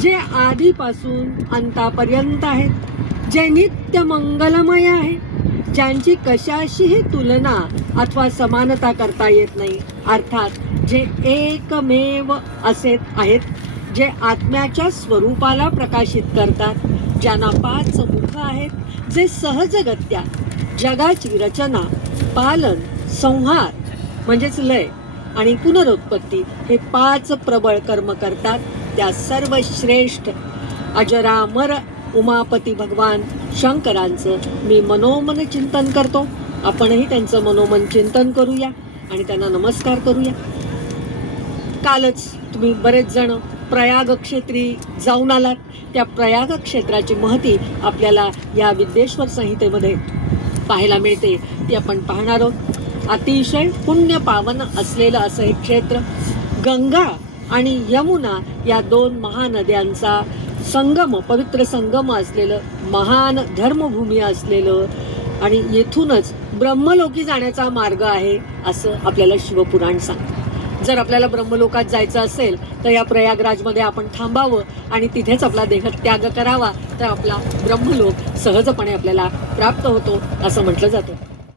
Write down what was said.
जे आधीपासून अंतापर्यंत आहेत जे नित्य मंगलमय आहे ज्यांची कशाशीही तुलना अथवा समानता करता येत नाही अर्थात जे एकमेव असे आहेत जे आत्म्याच्या स्वरूपाला प्रकाशित करतात ज्यांना पाच मुख आहेत जे सहजगत्या जगाची रचना पालन संहार म्हणजेच लय आणि पुनरुत्पत्ती हे पाच प्रबळ कर्म करतात. त्या सर्व श्रेष्ठ अजरामर उमापती भगवान शंकरांचं मी मनोमन चिंतन करतो. आपणही त्यांचं मनोमन चिंतन करूया आणि त्यांना नमस्कार करूया. कालच तुम्ही बरेच जण प्रयाग क्षेत्री जाऊन आलात. त्या प्रयाग क्षेत्राची महती आपल्याला या विद्येश्वर संहितेमध्ये पाहायला मिळते. ती आपण पाहणार आहोत. अतिशय पुण्य पावन असलेलं असं हे क्षेत्र. गंगा आणि यमुना या दोन महानद्यांचा संगम पवित्र संगम असलेलं महान धर्मभूमी असलेलं आणि येथूनच ब्रह्मलोकी जाण्याचा मार्ग आहे असं आपल्याला शिवपुराण सांगतं. जर आपल्याला ब्रह्मलोकात जायचं असेल तर या प्रयागराजमध्ये आपण थांबावं आणि तिथेच आपला देह त्याग करावा तर आपला ब्रह्मलोक सहजपणे आपल्याला प्राप्त होतो असं म्हटलं जातं.